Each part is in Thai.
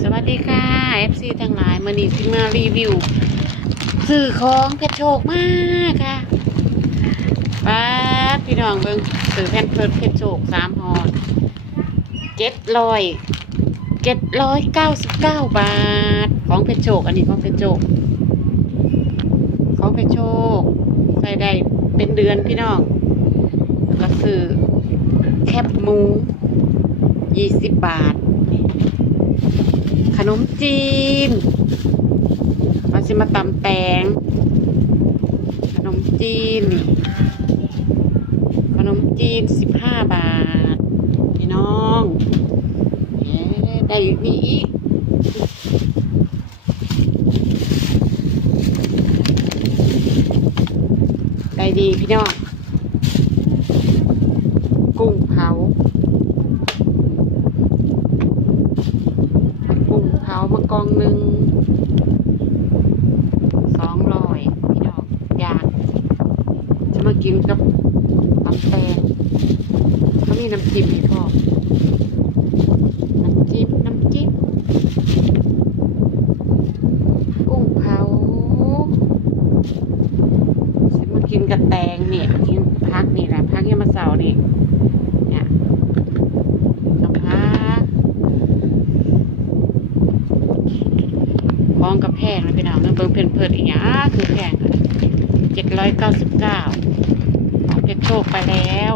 สวัสดีค่ะ FC ทั้งหลายมานี่สิมารีวิวสื่อของเพชรโชคมากค่ะป้าพี่น้องเบิ่งสื่อแผ่นเพิดเพชรโชคสามหอเจ็ดร้อยเจ็ดร้อยเก้าสิบเก้าบาท ของเพชรโชค อันนี้ของเพชรโชค ของเพชรโชค ใส่ได้เป็นเดือนพี่น้องแล้วก็ซื้อแคบหมูยี่สิบบาท นมจีนมาสิมาตำแตง ขนมจีน ขนมจีนสิบห้าบาท พี่น้องได้มีอีกได้ดีพี่น้อง กุ้งเผา กุ้งเผา มากองหนึ่งสองร้อยพี่น้องอยากจะมากินกับตำแตงเขามีน้ำจิ้มให้พ่อน้ำจิ้มน้ำจิ้มกุ้งเผาจะมากินกับแตงเนี่ยกินพักนี่แหละพักยี่มาเสาร์นี่เนี่ยกับพัก มองกับแพงนะพี่น้องเงินเบิ่งเพิ่นเพิ่นอีกอย่างคือแพงเจ็ดร้อยเก้าสิบเก้าเพชรโชคไปแล้ว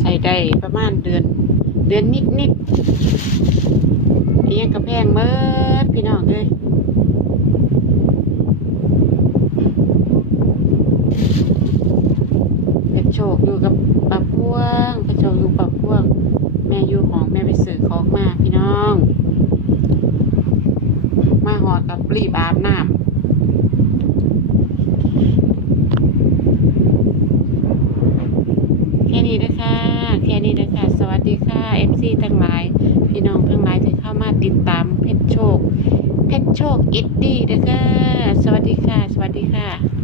ใส่ได้ประมาณเดือน เดือนนิดนิดๆอียังกับแพงเมิดพี่น้องเลยเพชรโชคอยู่กับปะพ่วงเพชรโชคอยู่ปะพ่วง แม่อยู่ของแม่ไปซื้อของมาพี่น้อง มาหอดกับ รีบอาบน้ำแค่นี้นะคะแค่นี้นะคะ สวัสดีค่ะ FC ทั้งหลาย พี่น้องทั้งหลายที่เข้ามาติดตามเพชรโชค เพชรโชคอิดดี้นะคะสวัสดีค่ะ สวัสดีค่ะ